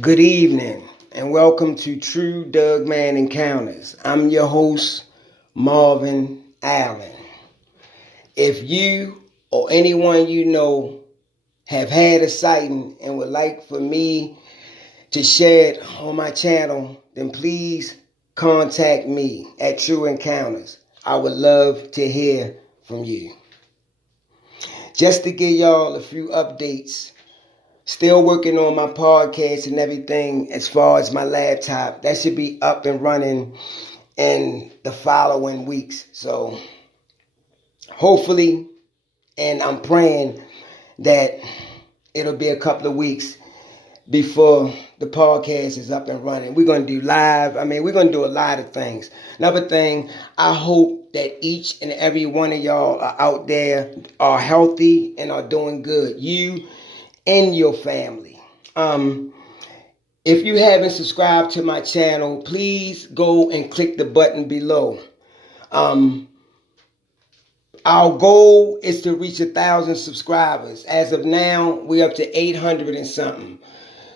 Good evening and welcome to True Doug Man Encounters. I'm your host, Marvin Allen. If you or anyone you know have had a sighting and would like for me to share it on my channel, then please contact me at True Encounters. I would love to hear from you. Just to give y'all a few updates. Still working on my podcast and everything as far as my laptop. That should be up and running in the following weeks. So hopefully, and I'm praying that it'll be a couple of weeks before the podcast is up and running. We're going to do live. We're going to do a lot of things. Another thing, I hope that each and every one of y'all are out there are healthy and are doing good. You and your family. If you haven't subscribed to my channel, please go and click the button below. Our goal is to reach 1,000 subscribers. As of now, we're up to 800 and something.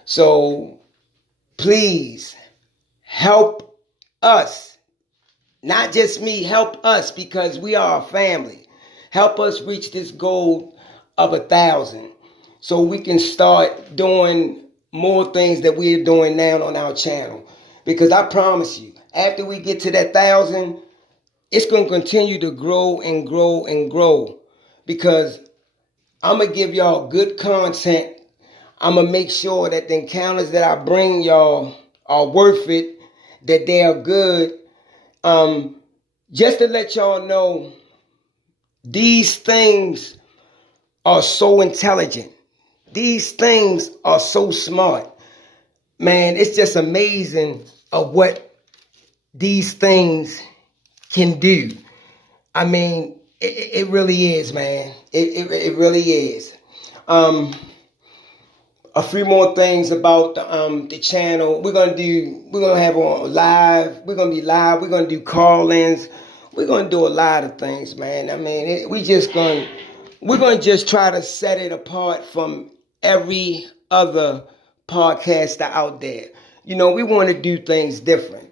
So please help us. Not just me, help us because we are a family. Help us reach this goal of 1,000. So we can start doing more things that we're doing now on our channel. Because I promise you, after we get to that 1,000, it's going to continue to grow and grow and grow. Because I'm going to give y'all good content. I'm going to make sure that the encounters that I bring y'all are worth it, that they are good. Just to let y'all know, these things are so intelligent. These things are so smart. Man, it's just amazing of what these things can do. It really is, man. It really is. A few more things about the channel. We're gonna have on live. We're gonna be live. We're gonna do call-ins. We're gonna do a lot of things, man. We're gonna just try to set it apart from every other podcaster out there. We want to do things different.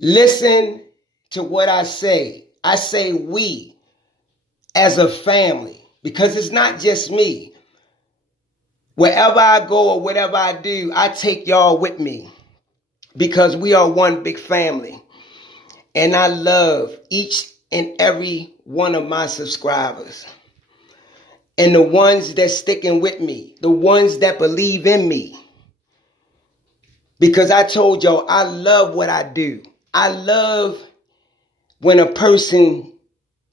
Listen to what I say. I say we as a family because it's not just me. Wherever I go or whatever I do, I take y'all with me because we are one big family. And I love each and every one of my subscribers. And the ones that sticking with me, the ones that believe in me. Because I told y'all, I love what I do. I love when a person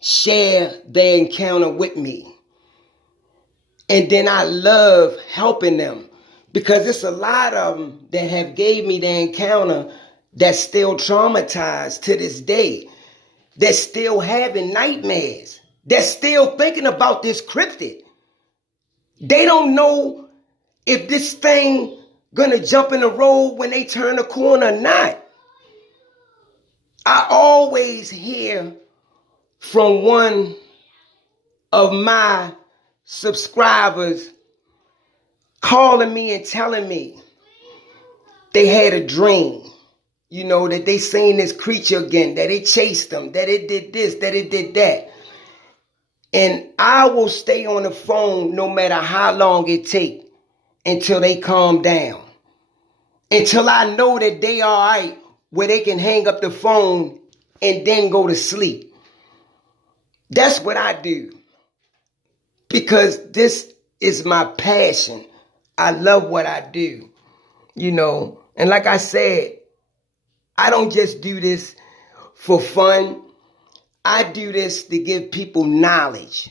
share their encounter with me. And then I love helping them. Because it's a lot of them that have gave me their encounter that's still traumatized to this day. That's still having nightmares. That's still thinking about this cryptid. They don't know if this thing gonna jump in the road when they turn the corner or not. I always hear from one of my subscribers calling me and telling me they had a dream, that they seen this creature again, that it chased them, that it did this, that it did that. And I will stay on the phone no matter how long it takes until they calm down. Until I know that they all right, where they can hang up the phone and then go to sleep. That's what I do. Because this is my passion. I love what I do. And like I said, I don't just do this for fun. I do this to give people knowledge,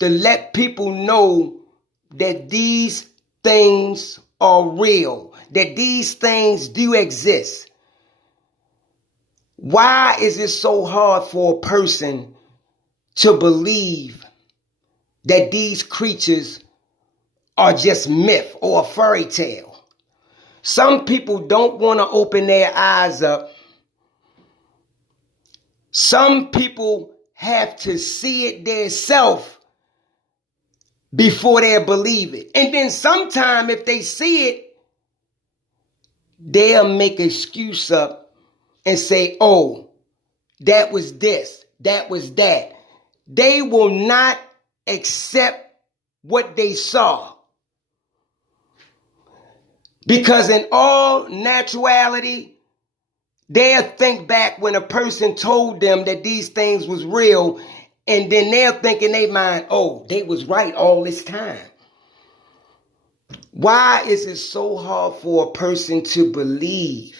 to let people know that these things are real, that these things do exist. Why is it so hard for a person to believe that these creatures are just myth or a fairy tale? Some people don't want to open their eyes up. Some people have to see it themselves before they believe it. And then sometime if they see it, they'll make an excuse up and say, oh, that was this, that was that. They will not accept what they saw. Because in all naturality, they'll think back when a person told them that these things was real, and then they'll think in their mind, oh, they was right all this time. Why is it so hard for a person to believe?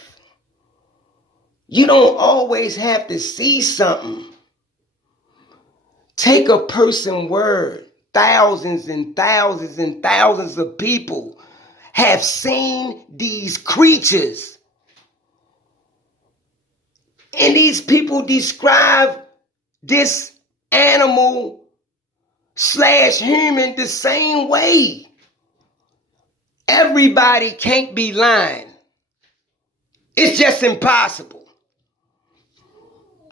You don't always have to see something. Take a person's word. Thousands and thousands and thousands of people have seen these creatures. And these people describe this animal / human the same way. Everybody can't be lying. It's just impossible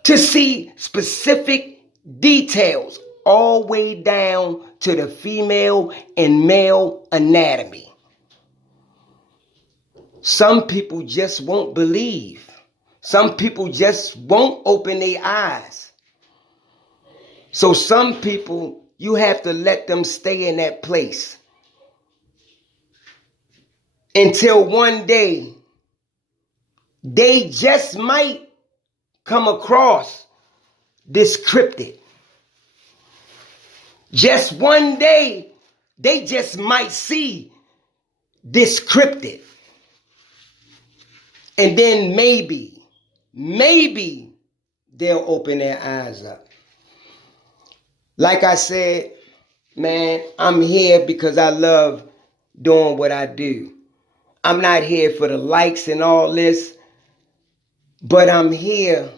to see specific details all the way down to the female and male anatomy. Some people just won't believe. Some people just won't open their eyes. So some people, you have to let them stay in that place until one day they just might come across this cryptid. Just one day they just might see this cryptid. And then maybe they'll open their eyes up. Like I said, man, I'm here because I love doing what I do. I'm not here for the likes and all this, but I'm here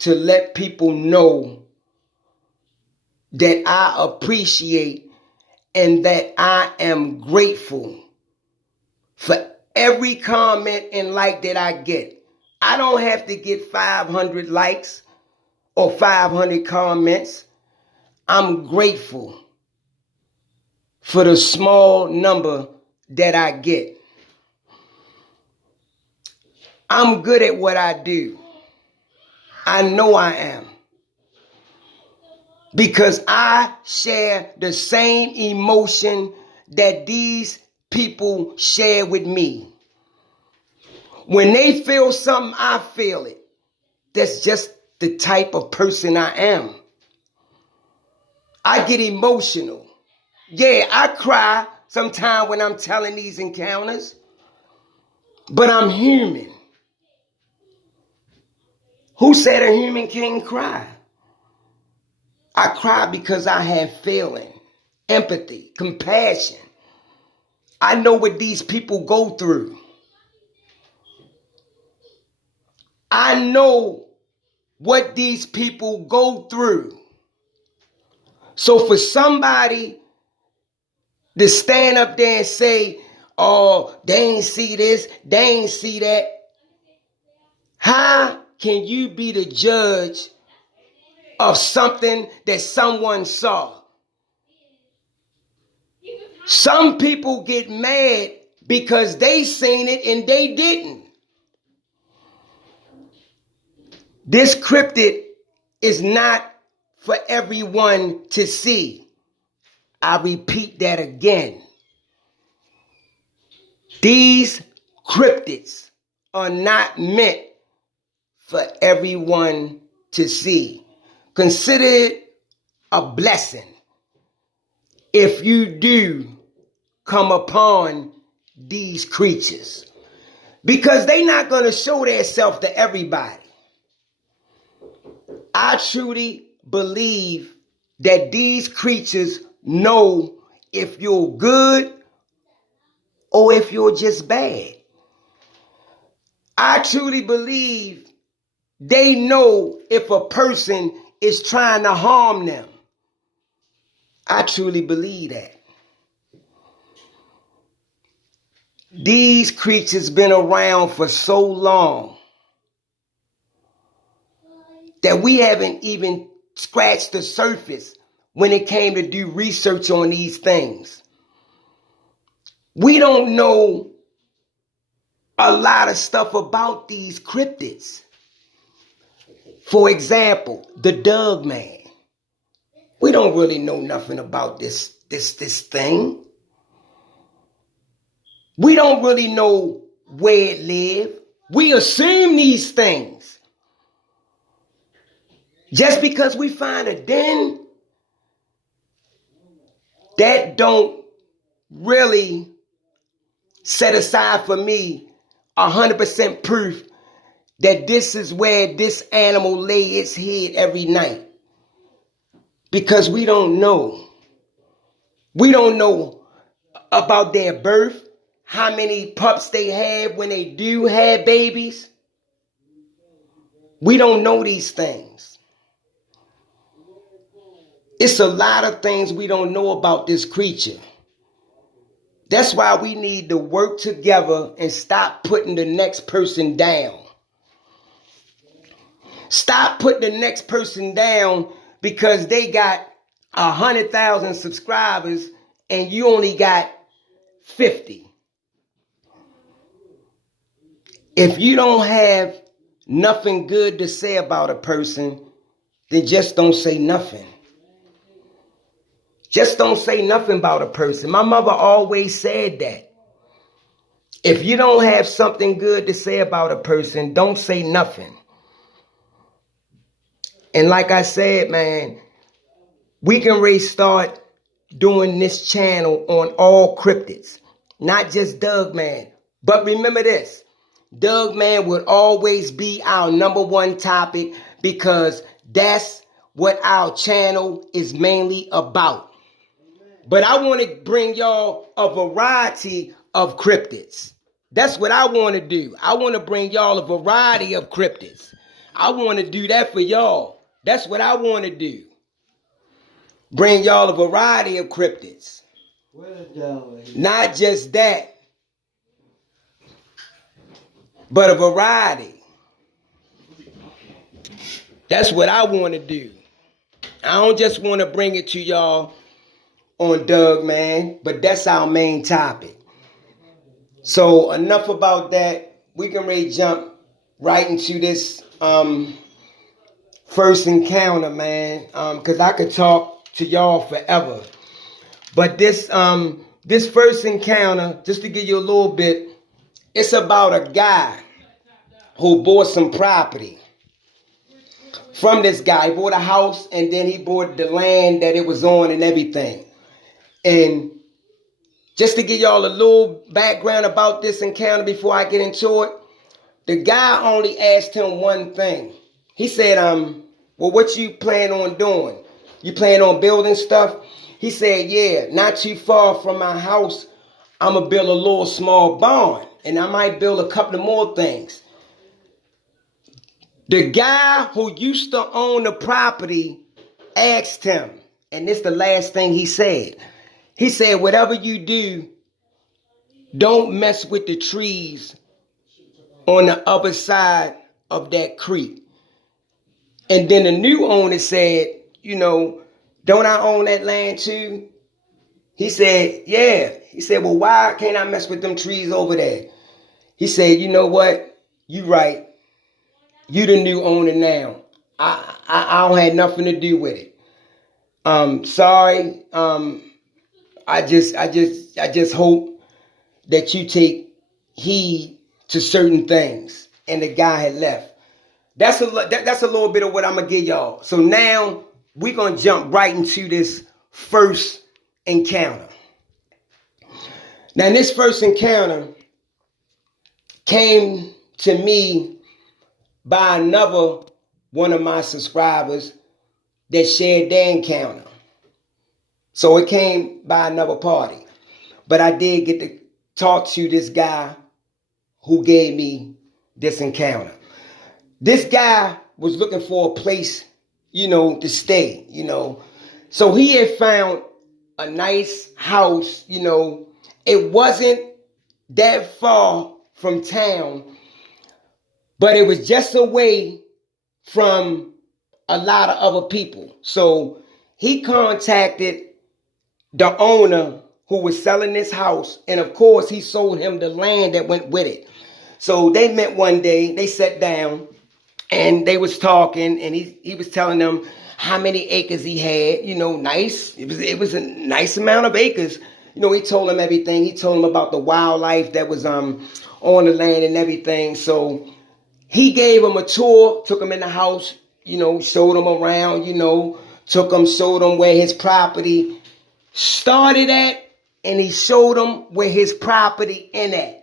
to let people know that I appreciate and that I am grateful for every comment and like that I get. I don't have to get 500 likes or 500 comments. I'm grateful for the small number that I get. I'm good at what I do. I know I am. Because I share the same emotion that these people share with me. When they feel something, I feel it. That's just the type of person I am. I get emotional. Yeah, I cry sometimes when I'm telling these encounters, but I'm human. Who said a human can't cry? I cry because I have feeling, empathy, compassion. I know what these people go through. I know what these people go through. So for somebody to stand up there and say, oh, they ain't see this, they ain't see that. How can you be the judge of something that someone saw? Some people get mad because they seen it and they didn't. This cryptid is not for everyone to see. I repeat that again. These cryptids are not meant for everyone to see. Consider it a blessing if you do come upon these creatures, because they're not going to show themselves to everybody. I truly believe that these creatures know if you're good or if you're just bad. I truly believe they know if a person is trying to harm them. I truly believe that. These creatures been around for so long that we haven't even scratched the surface when it came to do research on these things. We don't know a lot of stuff about these cryptids. For example, the Doug man. We don't really know nothing about this thing. We don't really know where it lived. We assume these things. Just because we find a den, that don't really set aside for me 100% proof that this is where this animal lay its head every night. Because we don't know. We don't know about their birth, how many pups they have when they do have babies. We don't know these things. It's a lot of things we don't know about this creature. That's why we need to work together and stop putting the next person down. Stop putting the next person down because they got 100,000 subscribers and you only got 50. If you don't have nothing good to say about a person, then just don't say nothing. Just don't say nothing about a person. My mother always said that. If you don't have something good to say about a person, don't say nothing. And like I said, man, we can really start doing this channel on all cryptids, not just Doug Man. But remember this, Doug Man would always be our number one topic because that's what our channel is mainly about. But I want to bring y'all a variety of cryptids. That's what I want to do. I want to bring y'all a variety of cryptids. I want to do that for y'all. That's what I want to do. Bring y'all a variety of cryptids. Not just that, but a variety. That's what I want to do. I don't just want to bring it to y'all on Doug Man, but that's our main topic. So enough about that. We can really jump right into this first encounter, man, because I could talk to y'all forever. But this first encounter, just to give you a little bit, it's about a guy who bought some property from this guy. He bought a house and then he bought the land that it was on and everything. And just to give y'all a little background about this encounter before I get into it, the guy only asked him one thing. He said, well, what you plan on doing? You plan on building stuff? He said, yeah, not too far from my house, I'm going to build a little small barn. And I might build a couple of more things. The guy who used to own the property asked him, and this is the last thing he said. He said, whatever you do, don't mess with the trees on the other side of that creek. And then the new owner said, you know, don't I own that land too? He said, yeah. He said, well, why can't I mess with them trees over there? He said, you know what? You right. You the new owner now. I don't have nothing to do with it. Sorry. I just hope that you take heed to certain things. And the guy had left. That's a little bit of what I'm gonna give y'all. So now we're gonna jump right into this first encounter. Now this first encounter came to me by another one of my subscribers that shared their encounter. So it came by another party. But I did get to talk to this guy who gave me this encounter. This guy was looking for a place, to stay, So he had found a nice house, It wasn't that far from town, but it was just away from a lot of other people. So he contacted the owner who was selling this house, and of course he sold him the land that went with it. So they met one day, they sat down and they was talking, and he was telling them how many acres he had, nice. It was a nice amount of acres. He told them everything. He told them about the wildlife that was on the land and everything. So he gave them a tour, took them in the house, showed them around, showed them where his property started at, and he showed them where his property ended at.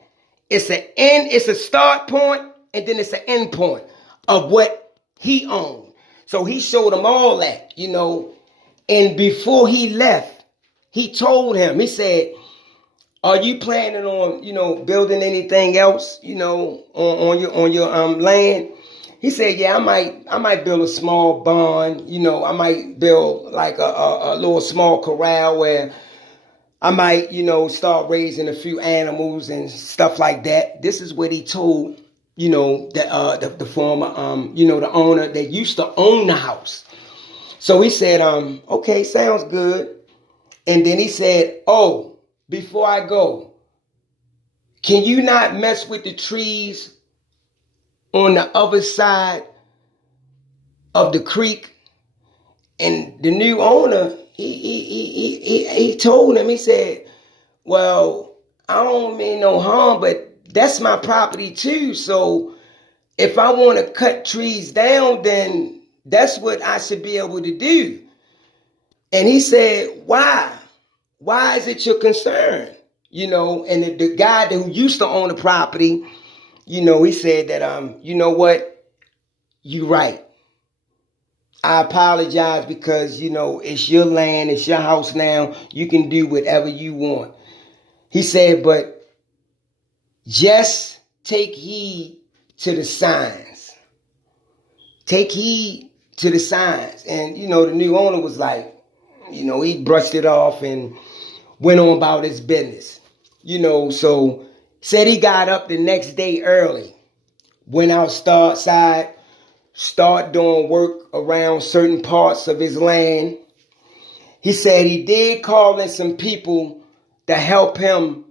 It's a start point, and then it's an end point of what he owned. So he showed them all that, and before he left, he told him, he said, are you planning on, building anything else, on your land? He said, yeah, I might build a small barn, I might build like a little small corral where I might, start raising a few animals and stuff like that. This is what he told, the former, the owner that used to own the house. So he said, okay, sounds good. And then he said, oh, before I go, can you not mess with the trees on the other side of the creek? And the new owner, he told him, he said, well, I don't mean no harm, but that's my property too. So if I want to cut trees down, then that's what I should be able to do. And he said, why? Why is it your concern? And the guy who used to own the property, he said that, you know what? You're right. I apologize because, it's your land, it's your house now. You can do whatever you want. He said, but just take heed to the signs. Take heed to the signs. And, the new owner was like, he brushed it off and went on about his business. So said he got up the next day early, went outside, start doing work around certain parts of his land. He said he did call in some people to help him,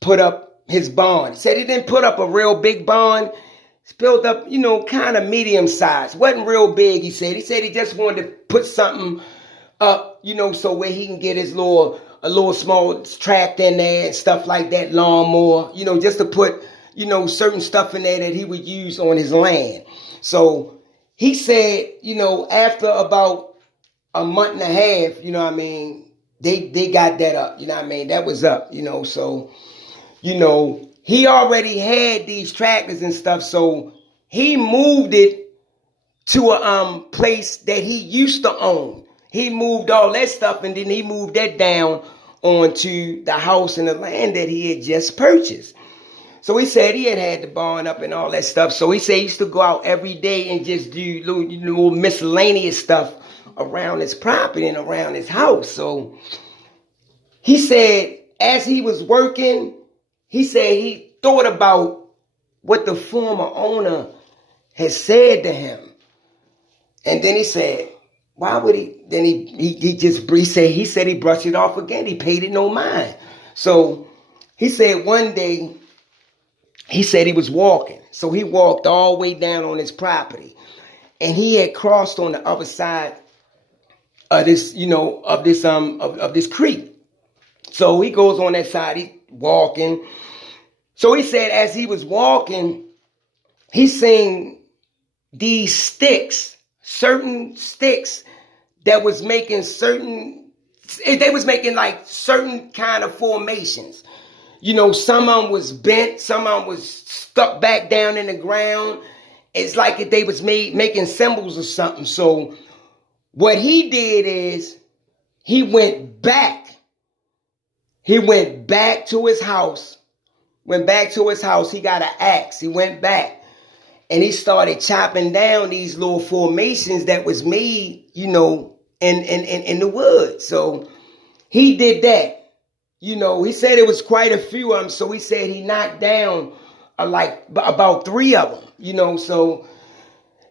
put up his barn. He said he didn't put up a real big barn. It's built up, kind of medium size. Wasn't real big, he said. He said he just wanted to put something up, so where he can get his a little small tractor in there and stuff like that, lawnmower, just to put, certain stuff in there that he would use on his land. So he said, after about a month and a half, they got that up, that was up, so, he already had these tractors and stuff. So he moved it to a place that he used to own. He moved all that stuff, and then he moved that down onto the house and the land that he had just purchased. So he said he had the barn up and all that stuff. So he said he used to go out every day and just do little miscellaneous stuff around his property and around his house. So he said as he was working, he said he thought about what the former owner had said to him. And then he said, why would he? Then he said he brushed it off again. He paid it no mind. So he said one day, he said he was walking. So he walked all the way down on his property. And he had crossed on the other side of this, of this creek. So he goes on that side, he's walking. So he said as he was walking, he seen these sticks, certain sticks that was making they was making like certain kind of formations. Some of them was bent, some of them was stuck back down in the ground. It's like if they was making symbols or something. So what he did is he went back. He went back to his house. He got an axe. He went back and he started chopping down these little formations that was made, in the woods. So he did that. He said it was quite a few of them. So he said he knocked down like about 3 of them, So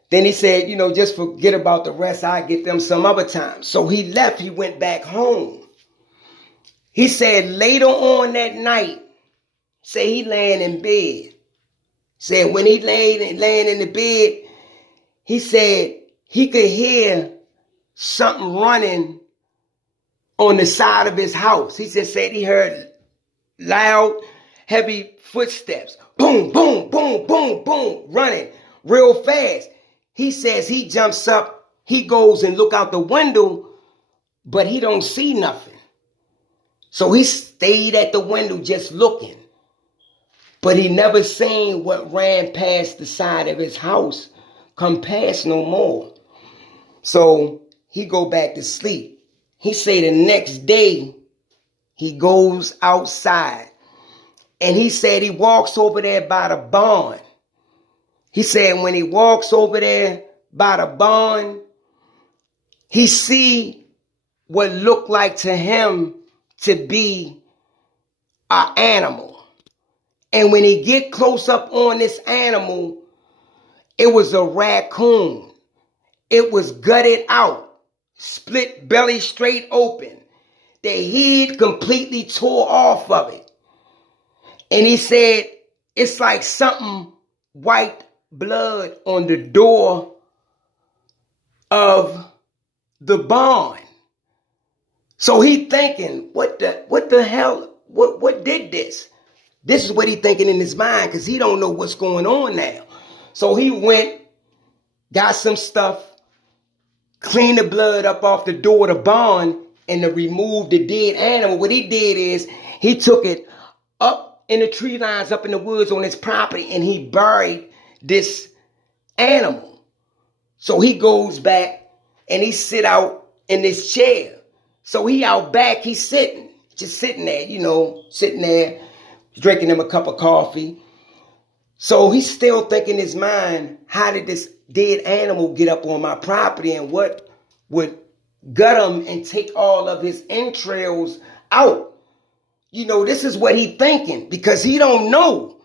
then he said, just forget about the rest. I'll get them some other time. So he left. He went back home. He said later on that night, say he laying in bed. Said when he laying in the bed, he said he could hear something running on the side of his house. He just said he heard loud, heavy footsteps. Boom, boom, boom, boom, boom, running real fast. He says he jumps up, he goes and look out the window, but he don't see nothing. So he stayed at the window just looking. But he never seen what ran past the side of his house come past no more. So he go back to sleep. He say the next day he goes outside. And he said he walks over there by the barn. He said when he walks over there by the barn, he see what looked like to him to be an animal. And when he get close up on this animal, it was a raccoon. It was gutted out, split belly straight open. The head completely tore off of it. And he said, it's like something white blood on the door of the barn. So he thinking, what the hell, what did this? This is what he thinking in his mind because he don't know what's going on now. So he went, got some stuff, cleaned the blood up off the door of the barn, and to remove the dead animal. What he did is he took it up in the tree lines, up in the woods on his property, and he buried this animal. So he goes back and he sit out in this chair. So he out back, he's sitting, just sitting there, sitting there, drinking him a cup of coffee. So he's still thinking in his mind, how did this dead animal get up on my property and what would gut him and take all of his entrails out? This is what he thinking because he don't know.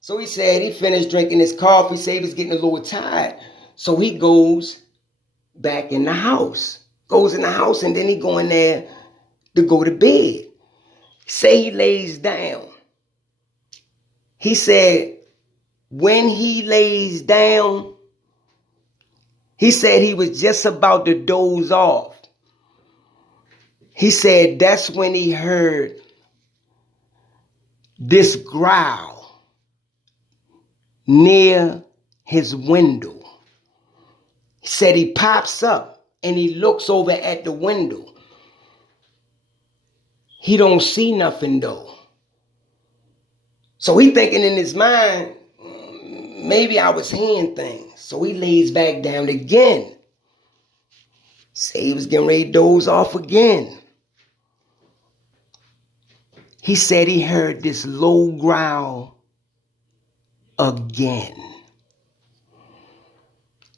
So he said he finished drinking his coffee, said he was getting a little tired. So he goes back in the house, and then he go in there to go to bed. Say he lays down. He said when he lays down, he said he was just about to doze off. He said that's when he heard this growl near his window. He said he pops up and he looks over at the window. He don't see nothing though. So he thinking in his mind, maybe I was hearing things. So he lays back down again. Say he was getting ready to doze off again. He said he heard this low growl again.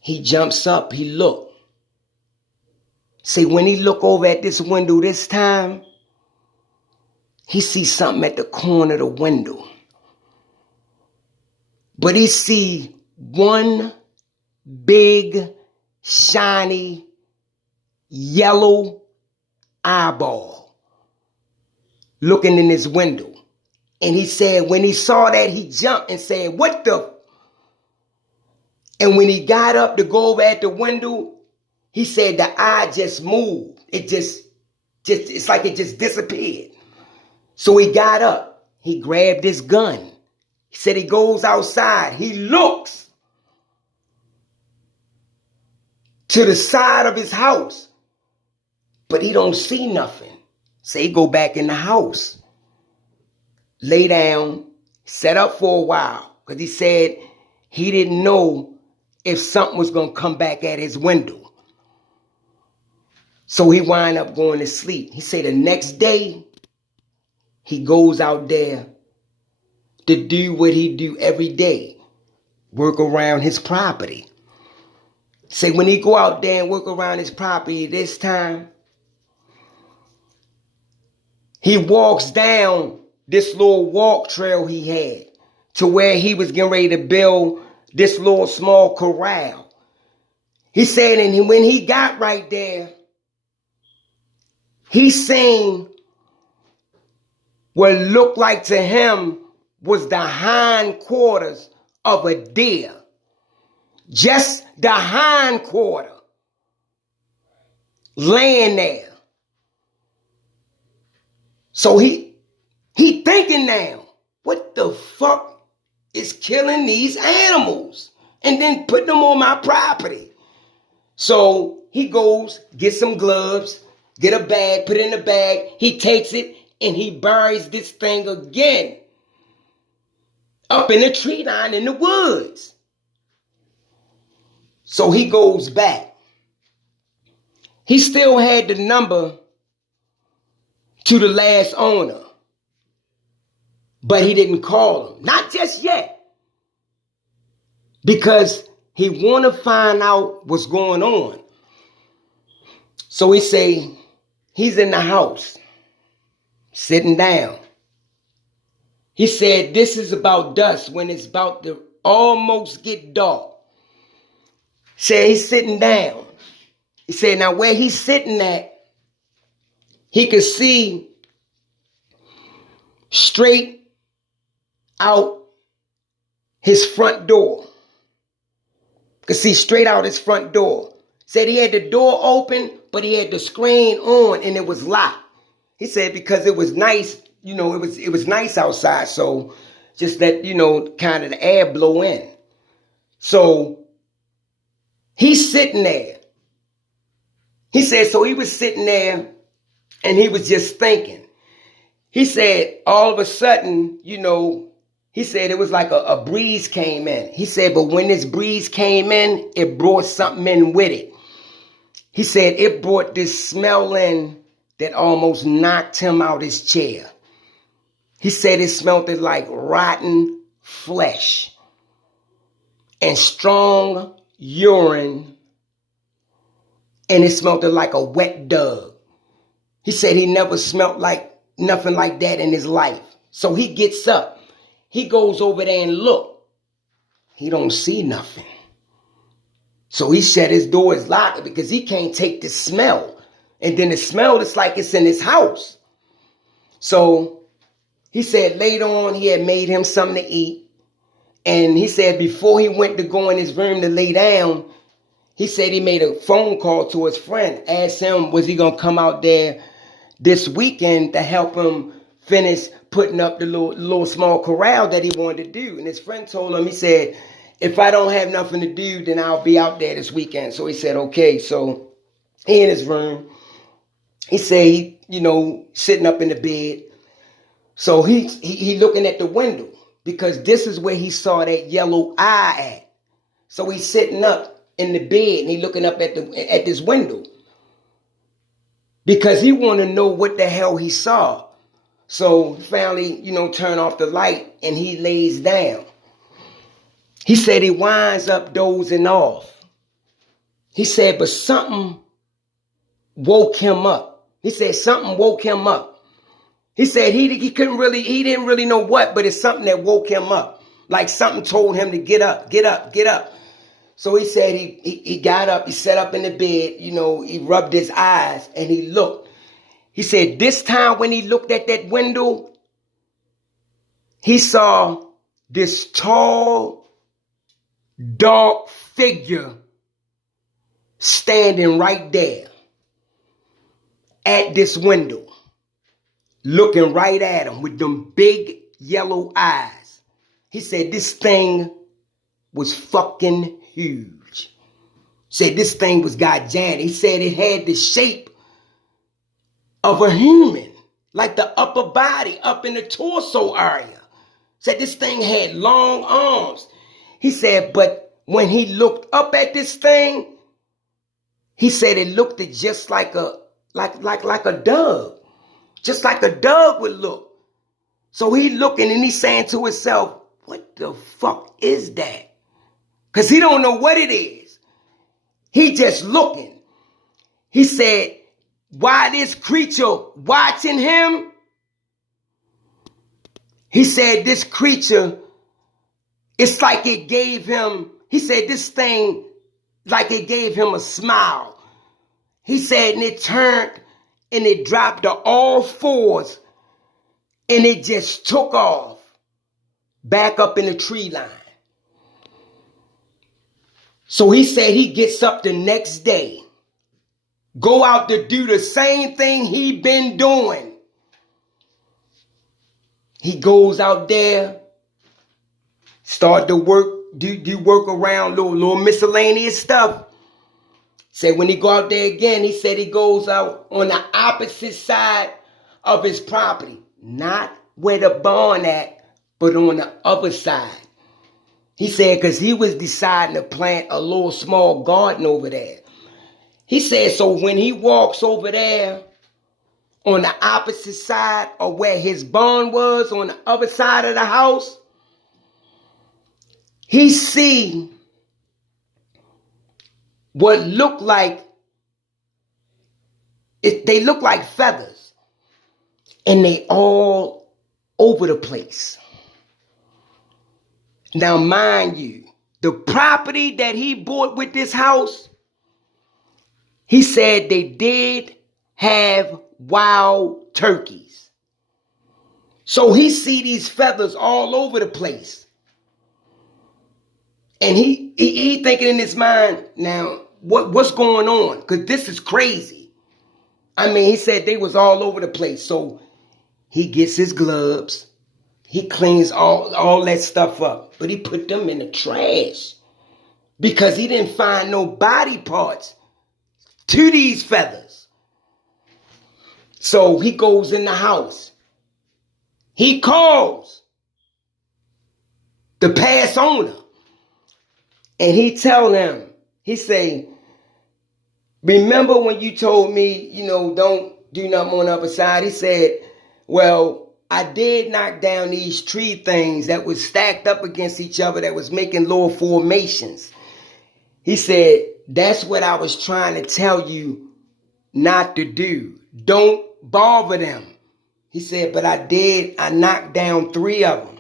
He jumps up, he look. See, when he look over at this window this time, he sees something at the corner of the window. But he see one big, shiny, yellow eyeball looking in his window. And he said when he saw that, he jumped and said, what the? And when he got up to go over at the window, he said the eye just moved. It's like it just disappeared. So he got up. He grabbed his gun. He said he goes outside. He looks to the side of his house, but he don't see nothing. So he go back in the house, lay down, set up for a while, because he said he didn't know if something was going to come back at his window. So he wind up going to sleep. He said the next day, he goes out there to do what he do every day, work around his property. Say when he go out there and work around his property this time, he walks down this little walk trail he had to where he was getting ready to build this little small corral. He said, and when he got right there, he seen what looked like to him was the hindquarters of a deer. Just the hind quarter laying there. So he thinking now, what the fuck is killing these animals and then putting them on my property? So he goes, gets some gloves, get a bag, put it in the bag. He takes it and he buries this thing again up in a tree line in the woods. So he goes back. He still had the number to the last owner, but he didn't call him. Not just yet, because he want to find out what's going on. So he say he's in the house, sitting down. He said this is about dusk, when it's about to almost get dark. Said he's sitting down. He said now where he's sitting at, he could see straight out his front door. Could see straight out his front door. Said he had the door open, but he had the screen on and it was locked. He said because it was nice, it was nice outside, so just let, kind of the air blow in. So he's sitting there. He said, so he was sitting there and he was just thinking. He said, all of a sudden, he said it was like a breeze came in. He said, but when this breeze came in, it brought something in with it. He said it brought this smell in that almost knocked him out his chair. He said it smelled like rotten flesh and strong urine, and it smelled like a wet dog. He said he never smelled like nothing like that in his life. So he gets up. He goes over there and look. He don't see nothing. So he said his door is locked because he can't take the smell. And then the smell is like it's in his house. So he said later on he had made him something to eat. And he said before he went to go in his room to lay down, he said he made a phone call to his friend, asked him was he going to come out there this weekend to help him finish putting up the little small corral that he wanted to do. And his friend told him, he said, if I don't have nothing to do, then I'll be out there this weekend. So he said, okay. So he in his room. He said, sitting up in the bed. So he looking at the window because this is where he saw that yellow eye at. So he's sitting up in the bed and he looking up at this window because he want to know what the hell he saw. So finally, turn off the light and he lays down. He said he winds up dozing off. He said, but something woke him up. He said something woke him up. He said he didn't really know what, but it's something that woke him up. Like something told him to get up, get up, get up. So he said he got up, he sat up in the bed, he rubbed his eyes and he looked. He said this time when he looked at that window, he saw this tall, dark figure standing right there at this window, looking right at him with them big yellow eyes. He said this thing was fucking huge. Said this thing was gigantic. He said it had the shape of a human, like the upper body up in the torso area. Said this thing had long arms. He said, but when he looked up at this thing, he said it looked just like a dove, just like a dove would look. So he looking and he's saying to himself, what the fuck is that? Because he don't know what it is. He just looking. He said, why this creature watching him? He said this creature, it's like it gave him, he said this thing, like it gave him a smile. He said, and it turned and it dropped to all fours and it just took off back up in the tree line. So he said he gets up the next day, go out to do the same thing he been doing. He goes out there, start to work, do work around little miscellaneous stuff. Said when he go out there again, he said he goes out on the opposite side of his property. Not where the barn at, but on the other side. He said because he was deciding to plant a little small garden over there. He said so when he walks over there on the opposite side of where his barn was, on the other side of the house, he see what looked like, they look like feathers, and they all over the place. Now, mind you, the property that he bought with this house, he said they did have wild turkeys. So he see these feathers all over the place. And he thinking in his mind, now, what's going on? Because this is crazy. I mean, he said they was all over the place. So he gets his gloves. He cleans all that stuff up. But he put them in the trash. Because he didn't find no body parts to these feathers. So he goes in the house. He calls the past owner. And he tell him, he say, remember when you told me, don't do nothing on the other side? He said, well, I did knock down these tree things that was stacked up against each other that was making little formations. He said, that's what I was trying to tell you not to do. Don't bother them. He said, but I knocked down 3 of them.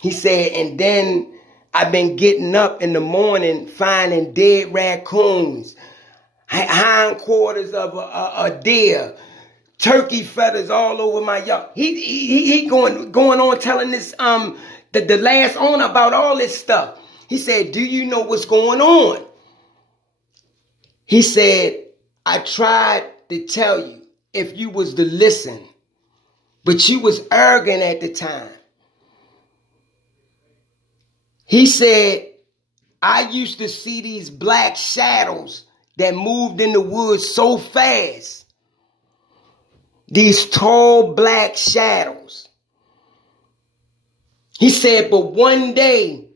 He said, and then I've been getting up in the morning finding dead raccoons, hindquarters of a deer, turkey feathers all over my yard. He going on telling this the last owner about all this stuff. He said, do you know what's going on? He said, I tried to tell you if you was to listen, but you was arrogant at the time. He said, I used to see these black shadows that moved in the woods so fast. These tall black shadows. He said, but one day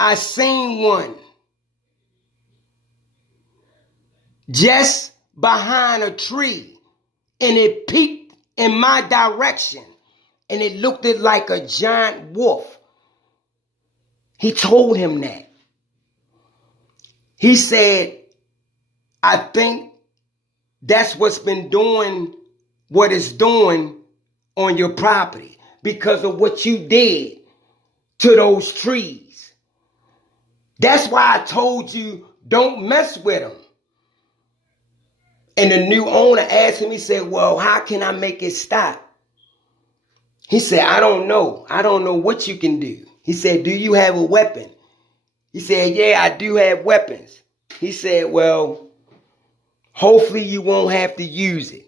I seen one just behind a tree, and it peeked in my direction, and it looked like a giant wolf. He told him that. He said, I think that's what's been doing what it's doing on your property because of what you did to those trees. That's why I told you don't mess with them. And the new owner asked him, he said, well, how can I make it stop? He said, I don't know. I don't know what you can do. He said, do you have a weapon? He said, yeah, I do have weapons. He said, well, hopefully you won't have to use it.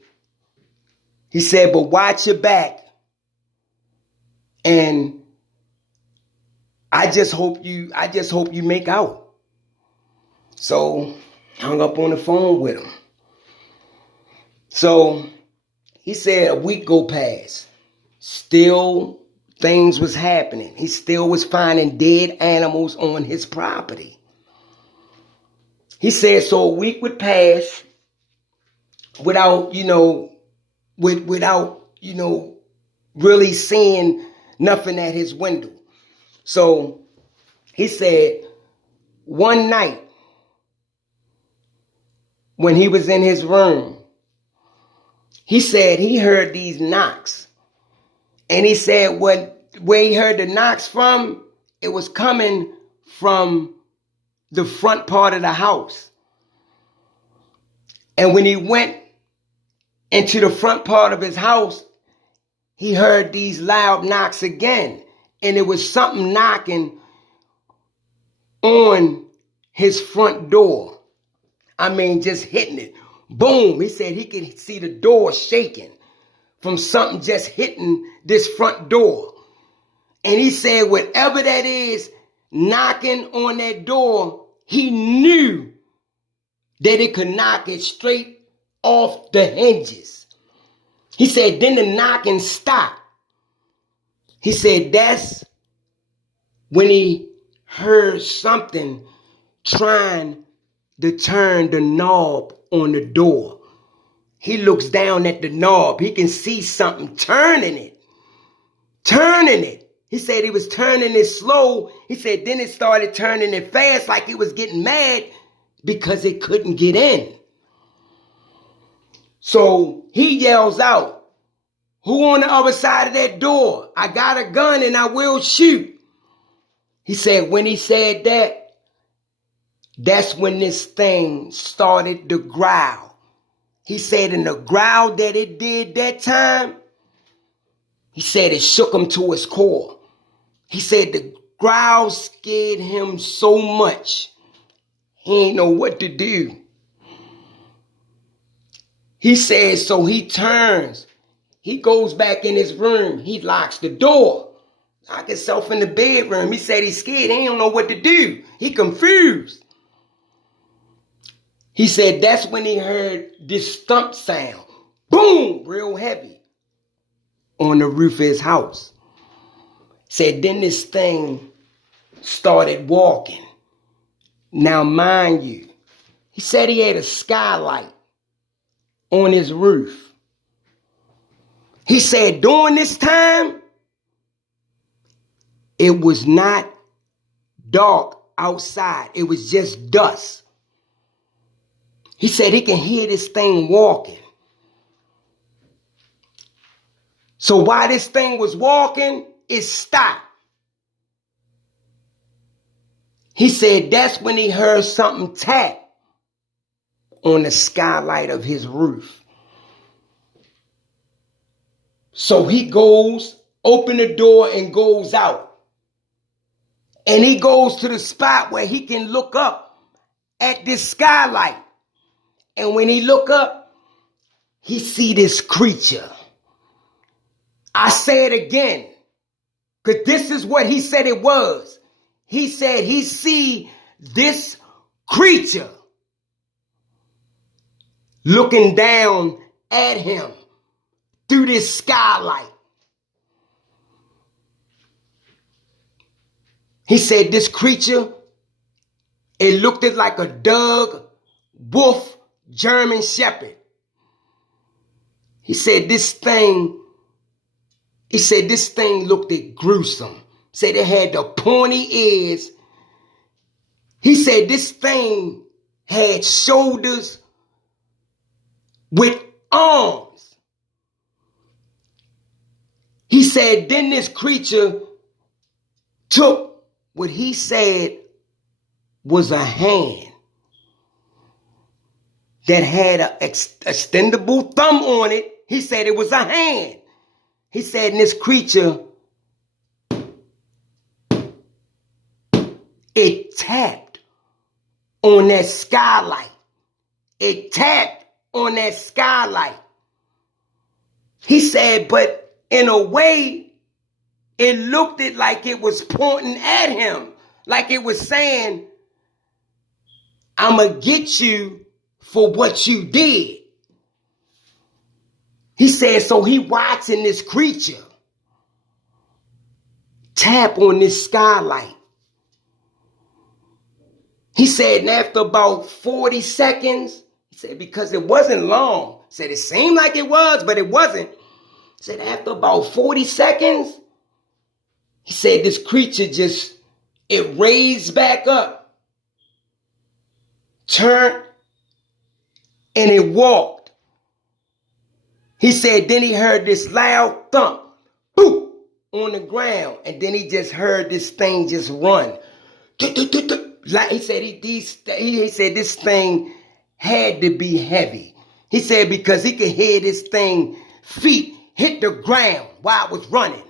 He said, but watch your back. And I just hope you make out. So hung up on the phone with him. So he said a week go past. Still things was happening. He still was finding dead animals on his property. He said so a week would pass without, without really seeing nothing at his window. So he said one night when he was in his room, he said he heard these knocks. And he said where he heard the knocks from, it was coming from the front part of the house. And when he went into the front part of his house, he heard these loud knocks again. And it was something knocking on his front door. I mean, just hitting it. Boom. He said he could see the door shaking from something just hitting this front door. And he said whatever that is knocking on that door, he knew that it could knock it straight off the hinges. He said then the knocking stopped. He said that's when he heard something trying to turn the knob on the door. He looks down at the knob. He can see something turning it. Turning it. He said he was turning it slow. He said then it started turning it fast like it was getting mad because it couldn't get in. So he yells out, "Who on the other side of that door? I got a gun and I will shoot." He said when he said that, that's when this thing started to growl. He said in the growl that it did that time, he said it shook him to his core. He said the growl scared him so much, he ain't know what to do. He said so he turns. He goes back in his room. He locks the door. Lock himself in the bedroom. He said he's scared. He don't know what to do. He confused. He said that's when he heard this thump sound. Boom, real heavy on the roof of his house. Said then this thing started walking. Now mind you, he said he had a skylight on his roof. He said during this time, it was not dark outside. It was just dust. He said he can hear this thing walking. So while this thing was walking, it stopped. He said that's when he heard something tap on the skylight of his roof. So he goes, open the door and goes out. And he goes to the spot where he can look up at this skylight. And when he look up, he see this creature. I say it again, because this is what he said it was. He said he see this creature looking down at him through this skylight. He said this creature, it looked like a Doug Wolf German Shepherd. He said this thing looked gruesome. Said it had the pointy ears. He said this thing had shoulders with arms. He said then this creature took what he said was a hand that had an extendable thumb on it. He said it was a hand. He said in this creature, it tapped on that skylight. It tapped on that skylight. He said, but in a way, it looked like it was pointing at him. Like it was saying, I'm going to get you for what you did. He said, so he watching this creature tap on this skylight. He said, and after about 40 seconds, he said, because it wasn't long. He said, it seemed like it was, but it wasn't. He said, after about 40 seconds, he said, this creature it raised back up, turned, and it walked. He said, then he heard this loud thump, boom, on the ground. And then he just heard this thing just run. Like he said, he said this thing had to be heavy. He said because he could hear this thing feet hit the ground while it was running.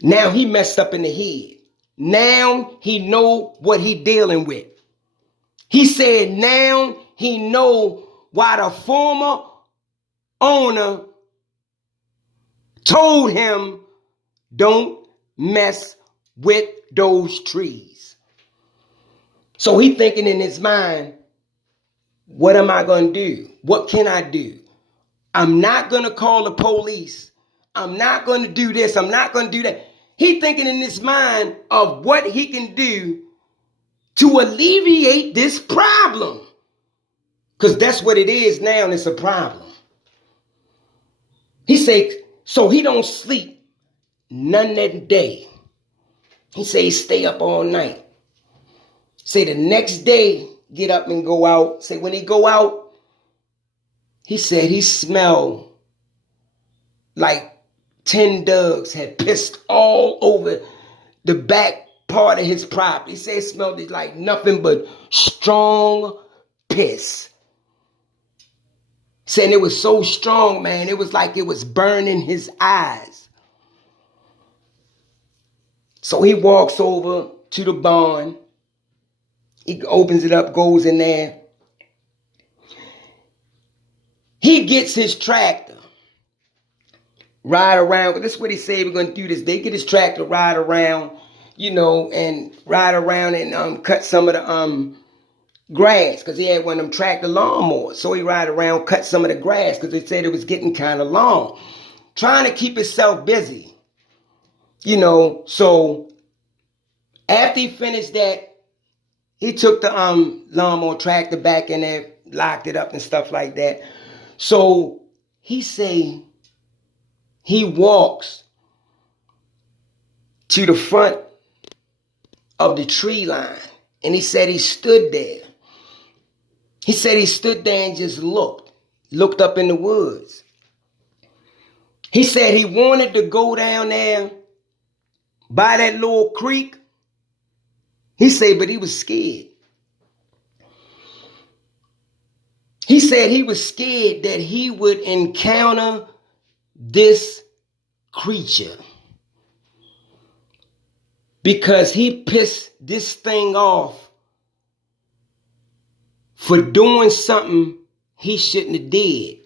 Now he messed up in the head. now he know what he dealing with. He said now he know why the former owner told him don't mess with those trees. So he thinking in his mind, what am I going to do? What can I do? I'm not going to call the police. I'm not going to do this. I'm not going to do that. He thinking in his mind of what he can do to alleviate this problem. Because that's what it is now. It's a problem. He said, so he don't sleep none that day. He say he stay up all night. Say the next day, get up and go out. Say when he go out, he said he smelled like 10 dogs had pissed all over the back part of his property. He said it smelled like nothing but strong piss. Saying it was so strong, man, it was like it was burning his eyes. So he walks over to the barn. He opens it up, goes in there. He gets his tractor, ride around. This is what he said we're going to do this. They get his tractor, ride around, and ride around and cut some of the grass, because he had one of them tractor lawnmowers. So he ride around, cut some of the grass, because they said it was getting kind of long. Trying to keep himself busy. So after he finished that, he took the lawnmower tractor back in there, locked it up and stuff like that. So he say he walks to the front of the tree line, and he said he stood there. He said he stood there and just looked up in the woods. He said he wanted to go down there by that little creek. He said, but he was scared. He said he was scared that he would encounter this creature, because he pissed this thing off for doing something he shouldn't have did.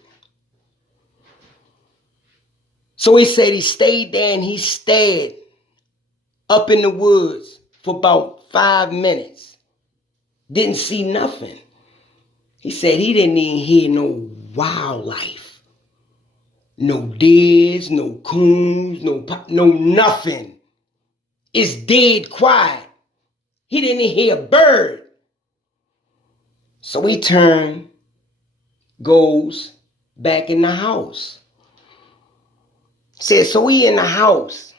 So he said he stayed there and he stared up in the woods for about 5 minutes. Didn't see nothing. He said he didn't even hear no wildlife. No deers, no coons, no nothing. It's dead quiet. He didn't even hear a bird. So he turned, goes back in the house. Said, so he in the house.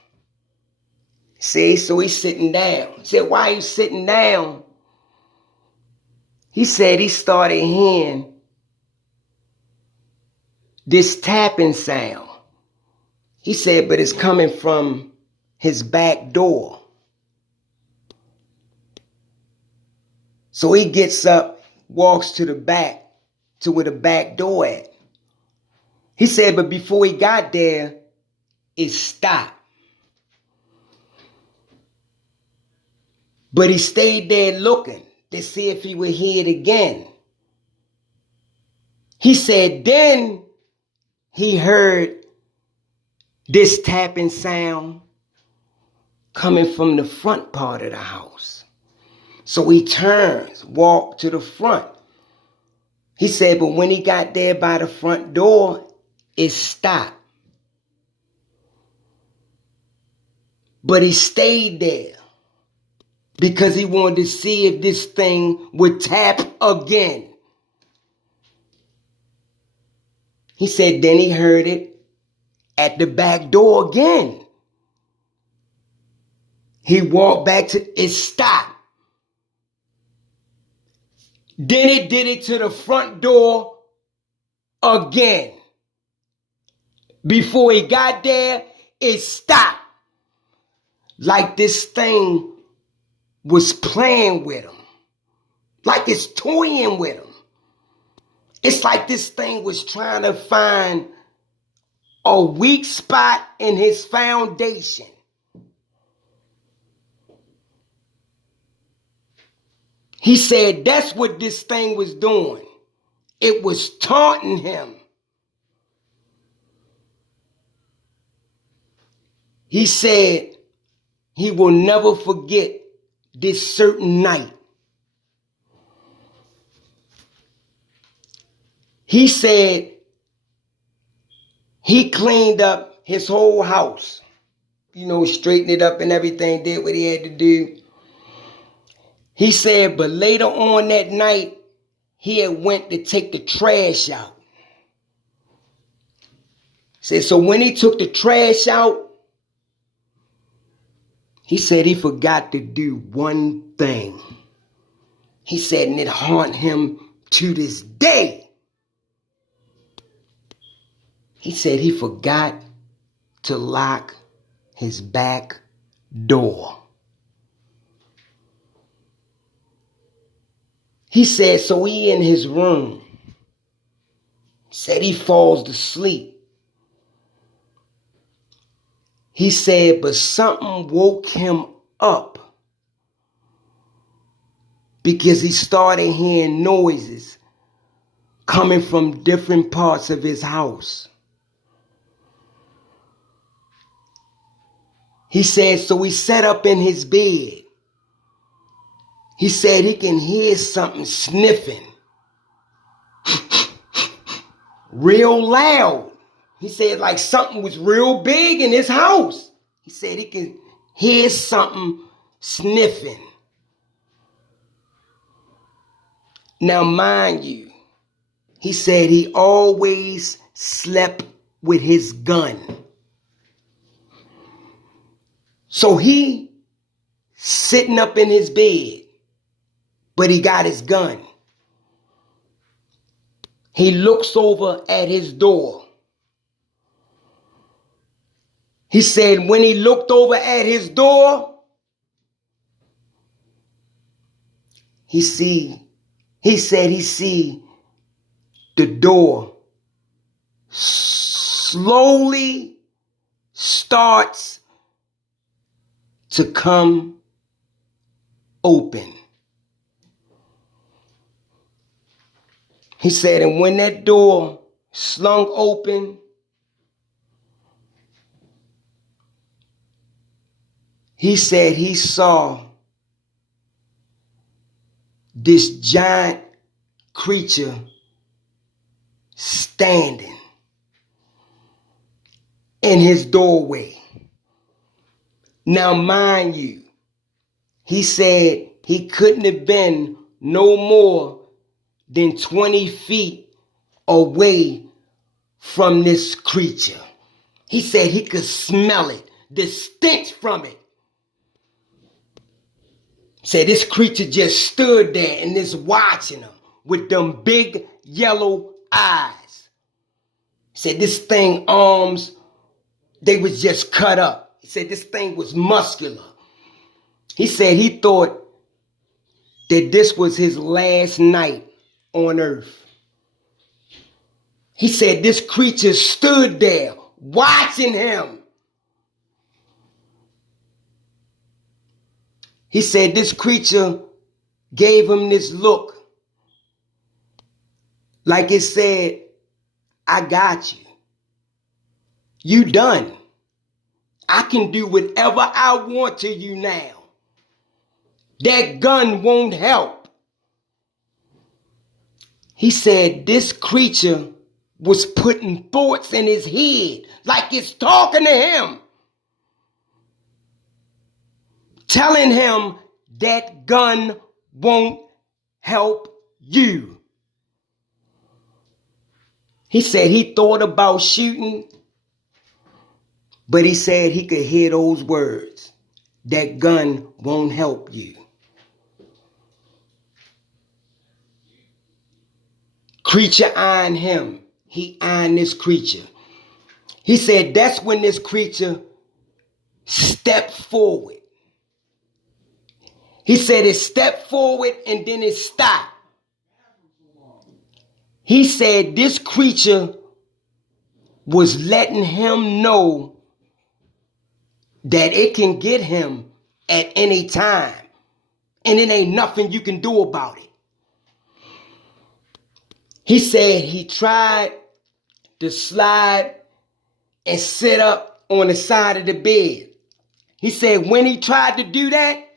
See, so he's sitting down. He said, why are you sitting down? He said he started hearing this tapping sound. He said, but it's coming from his back door. So he gets up, walks to the back, to where the back door at. He said, but before he got there, it stopped. But he stayed there looking to see if he would hear it again. He said then he heard this tapping sound coming from the front part of the house. So he turns, walked to the front. He said, but when he got there by the front door, it stopped. But he stayed there because he wanted to see if this thing would tap again. He said then he heard it at the back door again. He walked back to it, stopped. Then it did it to the front door again. Before he got there, it stopped. Like this thing was playing with him. Like it's toying with him. It's like this thing was trying to find a weak spot in his foundation. He said that's what this thing was doing. It was taunting him. He said he will never forget this certain night. He said he cleaned up his whole house, straightened it up and everything, did what he had to do. He said, but later on that night, he had went to take the trash out. He said, so when he took the trash out, he said he forgot to do one thing. He said, and it haunts him to this day. He said he forgot to lock his back door. He said, so he in his room. Said he falls to sleep. He said, but something woke him up because he started hearing noises coming from different parts of his house. He said, so he sat up in his bed. He said he can hear something sniffing real loud. He said like something was real big in his house. He said he can hear something sniffing. Now, mind you, he said he always slept with his gun. So he sitting up in his bed, but he got his gun. He looks over at his door. He said when he looked over at his door, he said he see the door slowly starts to come open. He said, and when that door slung open, he said he saw this giant creature standing in his doorway. Now, mind you, he said he couldn't have been no more than 20 feet away from this creature. He said he could smell it, the stench from it. Said this creature just stood there and just watching him with them big yellow eyes. Said this thing arms, they was just cut up. He said this thing was muscular. He said he thought that this was his last night on earth. He said this creature stood there watching him. He said this creature gave him this look like it said, I got you. You done. I can do whatever I want to you now. That gun won't help. He said this creature was putting thoughts in his head like it's talking to him, telling him that gun won't help you. He said he thought about shooting, but he said he could hear those words. That gun won't help you. Creature eyeing him. He eyeing this creature. He said that's when this creature stepped forward. He said it stepped forward and then it stopped. He said this creature was letting him know that it can get him at any time. and it ain't nothing you can do about it. He said he tried to slide and sit up on the side of the bed. He said when he tried to do that,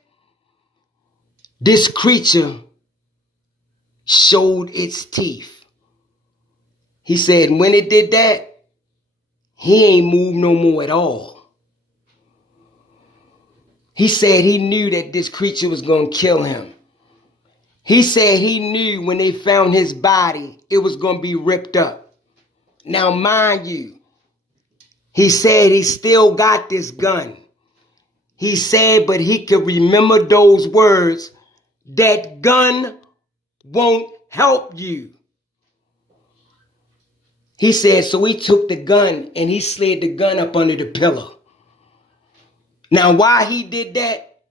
this creature showed its teeth. He said when it did that, he ain't moved no more at all. He said he knew that this creature was going to kill him. He said he knew when they found his body, it was going to be ripped up. Now, mind you, he said he still got this gun. He said, but he could remember those words, that gun won't help you. He said, so he took the gun and he slid the gun up under the pillow. Now, why he did that,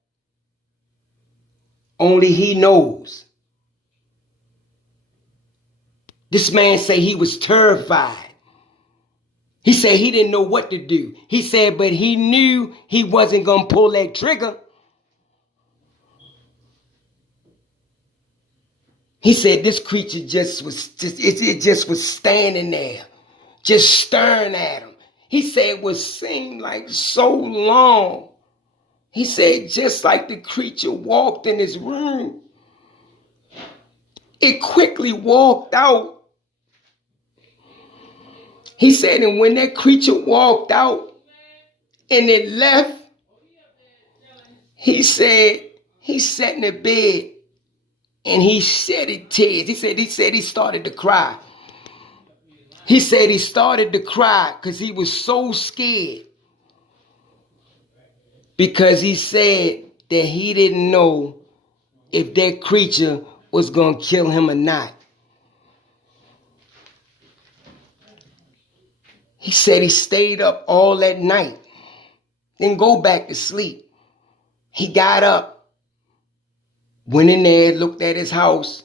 only he knows. This man said he was terrified. He said he didn't know what to do. He said, but he knew he wasn't going to pull that trigger. He said this creature it just was standing there, just staring at him. He said it seemed like so long. He said just like the creature walked in his room, it quickly walked out. He said, and when that creature walked out and it left, he said he sat in the bed and he shedded tears. He said he started to cry. He said he started to cry because he was so scared. Because he said that he didn't know if that creature was going to kill him or not. He said he stayed up all that night, didn't go back to sleep. He got up, went in there, looked at his house,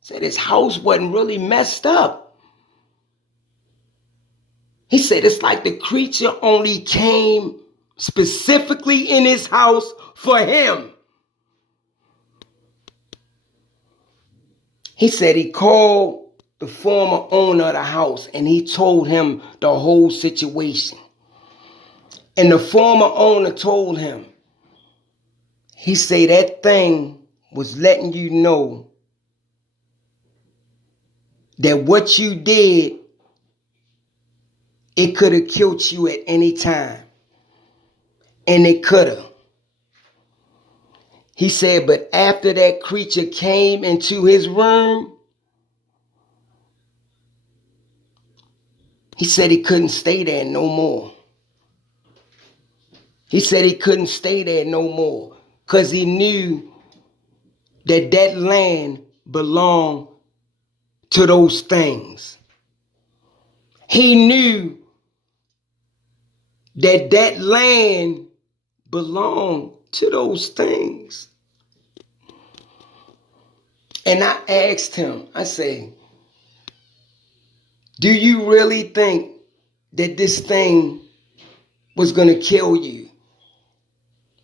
said his house wasn't really messed up. He said it's like the creature only came specifically in his house for him. He said he called the former owner of the house and he told him the whole situation. And the former owner told him, he said that thing was letting you know that what you did, it could have killed you at any time. And it could have. He said, but after that creature came into his room, he said he couldn't stay there no more. He said he couldn't stay there no more because he knew that that land belonged to those things. He knew that that land belonged to those things. And I asked him, I say, do you really think that this thing was going to kill you?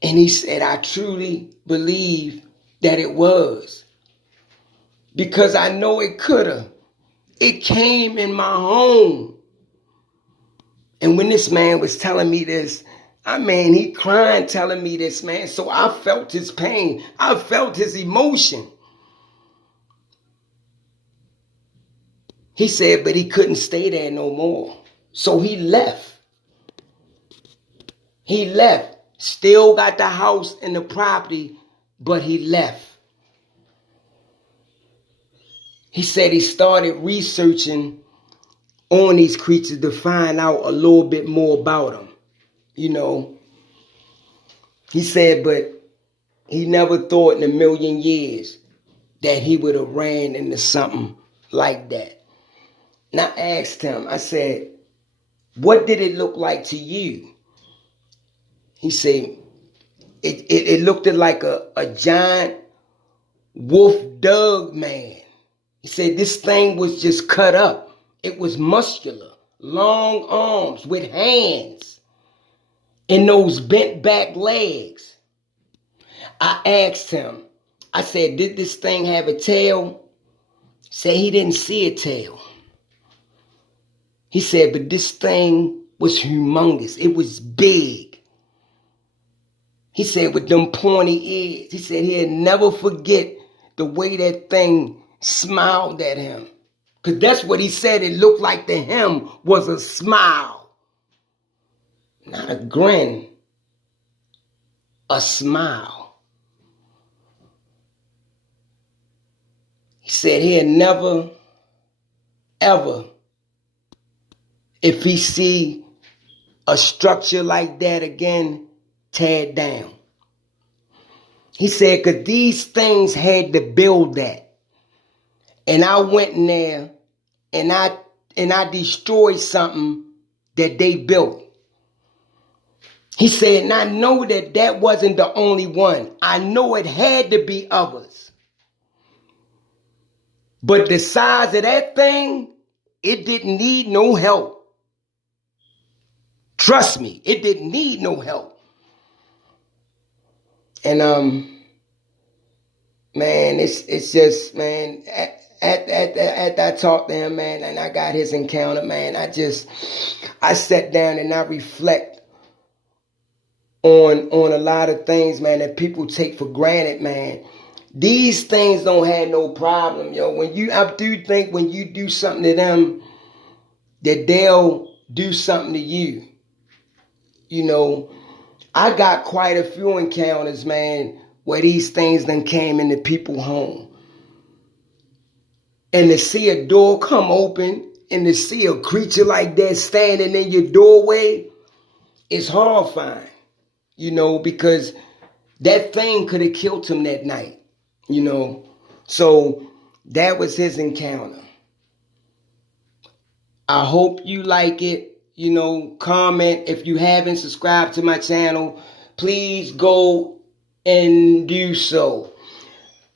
And he said, I truly believe that it was. Because I know it could have. It came in my home. And when this man was telling me this, he crying telling me this, man. So I felt his pain. I felt his emotion. He said, but he couldn't stay there no more. So he left. He left. Still got the house and the property, but he left. He said he started researching on these creatures to find out a little bit more about them. You know, he said, but he never thought in a million years that he would have ran into something like that. And I asked him, I said, what did it look like to you? He said, it looked like a giant wolf dog man. He said, this thing was just cut up. It was muscular, long arms with hands and those bent back legs. I asked him, I said, did this thing have a tail? Said he didn't see a tail. He said, but this thing was humongous. It was big. He said, with them pointy ears. He said he'd never forget the way that thing smiled at him. Because that's what he said it looked like to him, was a smile. Not a grin. A smile. He said he'd never, ever, if he see a structure like that again, tear it down. He said, because these things had to build that. And I went in there and I destroyed something that they built. He said, and I know that that wasn't the only one. I know it had to be others. But the size of that thing, it didn't need no help. Trust me, it didn't need no help. And man, it's just, man, after I talked to him, man, and I got his encounter, man, I sat down and I reflect on a lot of things, man, that people take for granted, man. These things don't have no problem, yo. I do think when you do something to them, that they'll do something to you. You know, I got quite a few encounters, man, where these things done came into people's home. And to see a door come open and to see a creature like that standing in your doorway, it's horrifying. You know, because that thing could have killed him that night, you know. So that was his encounter. I hope you like it. You know, comment. If you haven't subscribed to my channel, please go and do so.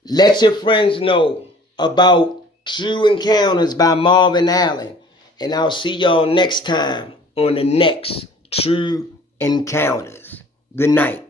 Let your friends know about True Encounters by Marvin Allen. And I'll see y'all next time on the next True Encounters. Good night.